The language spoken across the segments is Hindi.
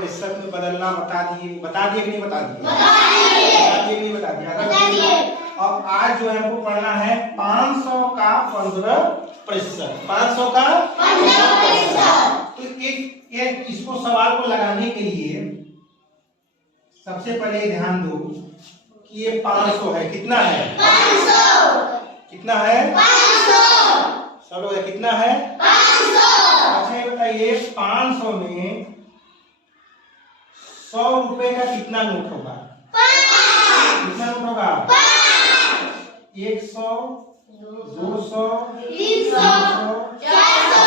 प्रतिशत में बदलना बता दिए कि नहीं बता दिए? बता दिए कि नहीं बता दिया? अब आज जो है हमको पढ़ना है 500 का 15%। 500 का 15%। तो एक इसको सवाल को लगाने के लिए सबसे पहले ध्यान दो कि ये 500 है। कितना है? 500। कितना है? 500। चलो ये कितना है? 500। अच्छा ये बताइए 500 में 100 रुपए का कितना नोट होगा? कितना नोट होगा? 100, 200, 300, 400,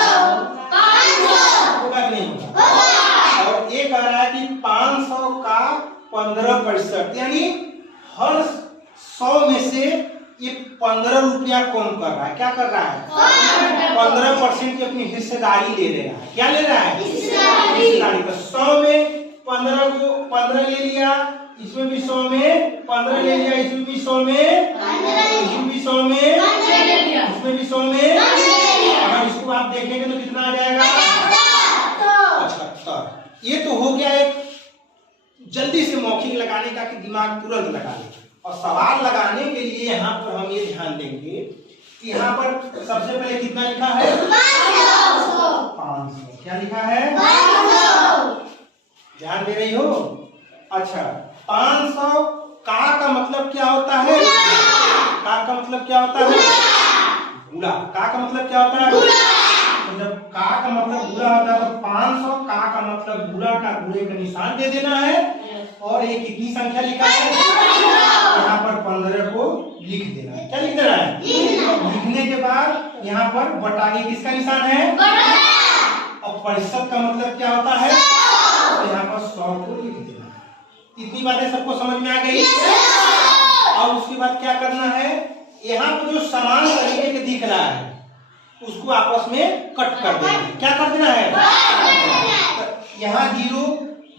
500 होगा कि नहीं होगा? और ये कह रहा है कि 500 का 15%, यानी हर 100 में से ये 15 रुपया कम कर रहा है। क्या कर रहा है? 15% की अपनी हिस्सेदारी ले रहा है। क्या ले रहा है? हिस्सेदारी। तो 100 में 15 को 15 ले लिया, इसमें भी 100 में 15 ले लिया, इसमें भी 100 में 15, इसमें भी 100 में 15 ले लिया, इसमें भी 100 में 15 ले लिया। अगर इसको आप देखेंगे तो कितना आ जाएगा? 75। ये तो हो गया एक जल्दी से मौखिक लगाने का कि दिमाग तुरंत लगा ले। और सवाल लगाने के लिए यहाँ पर हम ये ध्यान देंगे कि यहाँ पर सबसे पहले कितना लिखा है? 500। क्या लिखा है? 500। ध्यान दे रही हो? अच्छा 500 का मतलब क्या होता है? का मतलब क्या होता है? गुणा। का मतलब क्या होता है? तो जब का मतलब गुणा होता है तो 500 का मतलब गुणा का गुणे का निशान दे देना है। और ये कितनी संख्या लिखा है? यहाँ पर 15 को लिख देना है। क्या लिख देना है? लिखने के बाद यहाँ पर बटा के किसका निशान है? और प्रतिशत का मतलब क्या होता है? तो यहाँ पर 100 को लिख देना है। इतनी बातें सबको समझ में आ गई? और उसके बाद क्या करना है? यहाँ पर जो समान तरीके के दिख रहा है उसको आपस में कट कर देना है। क्या कर देना है? यहाँ 0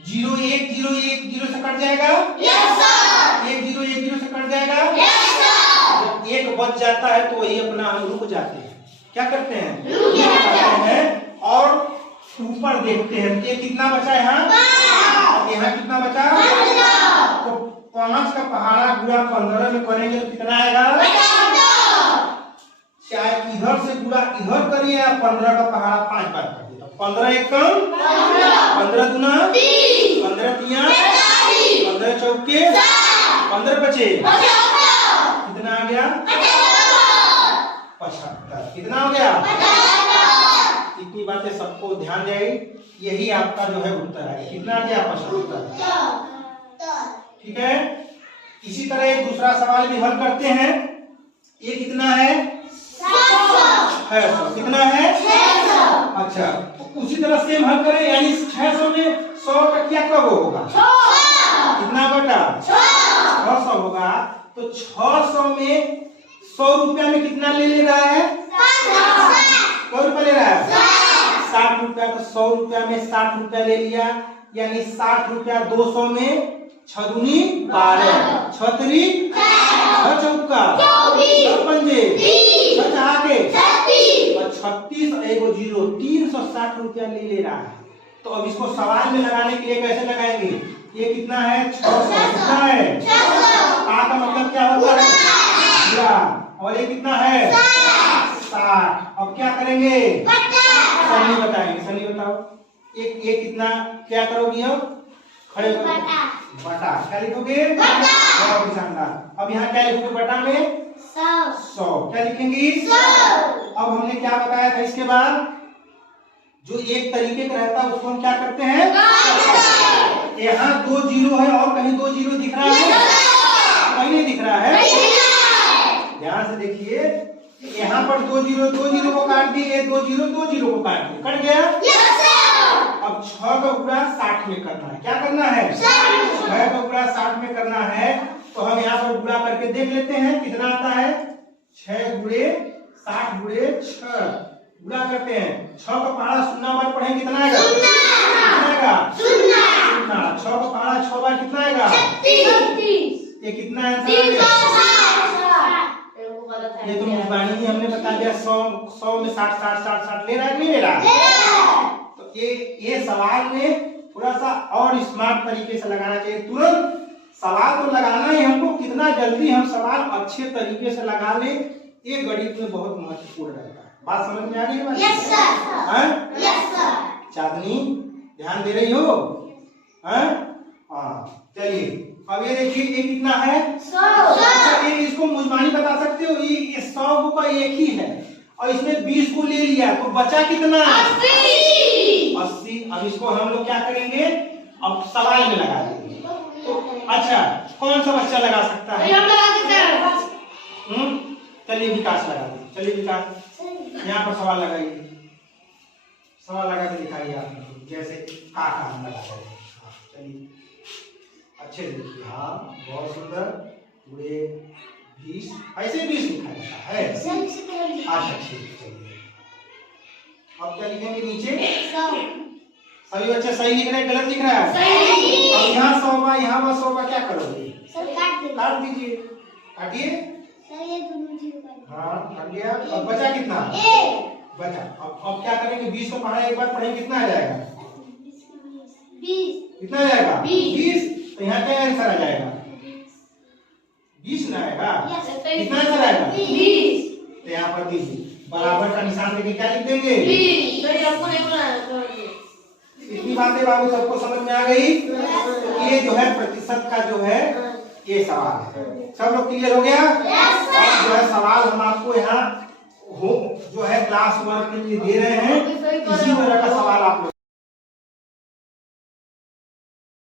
0 1 0 1 0 से कट जाएगा। 1 0 1 0 से कट जाएगा। जब एक बच जाता है तो वही अपना हम रुक जाते हैं। क्या करते हैं? रुक जाते हैं और ऊपर देखते हैं कि कितना बचा है। यहाँ कितना बचा? तो 5 का पहाड़ा गुणा 15 में करेंगे तो कितना आएगा? चाहे इधर से गुणा इधर करिए या 15 का पहाड़ा 5 बार कर दिया। 15 एक कम 15 गुना 15 तिया 15 चौके 15 बचे। कितना आ गया? 75। कितना हो गया? इतनी बातें सबको ध्यान जाएगी। यही आपका जो है उत्तर है। कितना आ गया? 75। ठीक है। इसी तरह एक दूसरा सवाल भी हल करते हैं। ये कितना है? 600। कितना है? 600। अच्छा तो उसी तरह सेम हल करें, यानी 600 में 100 का क्या कब होगा? कितना बटा? 600 होगा। तो 600 में 100 रुपया में कितना ले रहा है? 100 रुपया ले रहा है। 60 रुपया। तो 100 रुपया में 60 रुपया ले लिया, यानी 60 रुपया 200 में 6 दूनी 12, 6 त्रिक 6 चौका 6 पंजे 6 चहाके 36 और एगो 0 360 रुपया ले रहा है। तो अब इसको सवाल में लगाने के लिए कैसे लगाएंगे? ये कितना है? 600। कितना है? का मतलब क्या होता है? गुणा। और ये कितना है? 60। अब क्या करेंगे? सनी बताएंगे। सनी बताओ एक कितना क्या करोगी? अब खड़े करो। बटा। क्या लिखोगे? अब यहाँ क्या लिखोगे? बटा में 100। क्या लिखेंगी? 100। अब हमने क्या बताया था? इसके बाद जो एक तरीके का रहता है उसको हम क्या करते हैं? यहाँ 2 0 है और कहीं 2 0 दिख रहा है? कहीं नहीं दिख रहा है। ध्यान से देखिए, यहाँ पर 2 0 को काट दिए, 2 0 को काट दिए, कट गया। अब 6 का गुणा 60 में करना है। क्या करना है? 6 का गुणा 60 में करना है। तो हम यहाँ पर गुणा करके देख लेते हैं कितना आता है। 6 गुणे 60 गुणे 6 गुणा करते हैं। 6 का पहाड़ा 0 बार पढ़ेंगे कितना आएगा? कितना आएगा? 0। 6 का पहाड़ा 6 बार कितना आएगा? 36। ये कितना है? ये तो मुबानी ही हमने बता दिया। 100 में 60 60 60 60 ले रहा है, नहीं ले रहा? तो ये सवाल में थोड़ा सा और स्मार्ट तरीके से लगाना चाहिए। तुरंत सवाल तो लगाना ही हमको, कितना जल्दी हम सवाल अच्छे तरीके से लगा ले, ये गणित में बहुत महत्वपूर्ण रहता है। बात समझ में आ गई है? Yes sir. Yes sir. Chandni ध्यान दे रही हो? चलिए अब ये देखिए, ये कितना है? 100। अच्छा, ये इसको मुजमानी बता सकते हो? ये 100 का एक ही है और इसमें 20 को ले लिया तो बचा कितना? 80। अब इसको हम लोग क्या करेंगे, अब सवाल में लगा देंगे। तो अच्छा, कौन सा बच्चा लगा सकता है? हम लगा सकते हैं। चलिए विकास लगा दे। चलिए विकास, यहाँ पर सवाल लगाइए। सवाल लगा के दिखाइए आप, जैसे का हम लगा देंगे। चलिए अच्छे देखिए, हाँ बहुत सुंदर। पूरे 20, ऐसे 20 लिखा जाता है। अच्छा ठीक, चलिए अब क्या लिखेंगे नीचे? सभी बच्चे सही लिख रहे हैं, गलत लिख रहा है? सही। अब यहाँ 100 यहाँ 100 क्या करोगे? सर काट दीजिए, काटिए। सर ये दोनों जीरो हाँ कट गया। अब बचा कितना? बचा। अब क्या करेंगे? 20 को पढ़ा एक बार पढ़ेंगे, कितना आ जाएगा? 20। कितना आ जाएगा? 20। तो यहाँ क्या आंसर आ जाएगा? 20 ना आएगा? कितना आंसर आएगा? 20। तो यहाँ पर दीजिए, बराबर का निशान देके क्या लिख देंगे? 20। तो आपको नहीं बोला। इतनी बातें बाबू सबको समझ में आ गई? ये जो है प्रतिशत का जो है ये सवाल है। सब लोग क्लियर हो गया? और जो है सवाल हम आपको यहाँ जो है क्लास वर्क के लिए दे रहे हैं, इसी तरह का सवाल आप लोग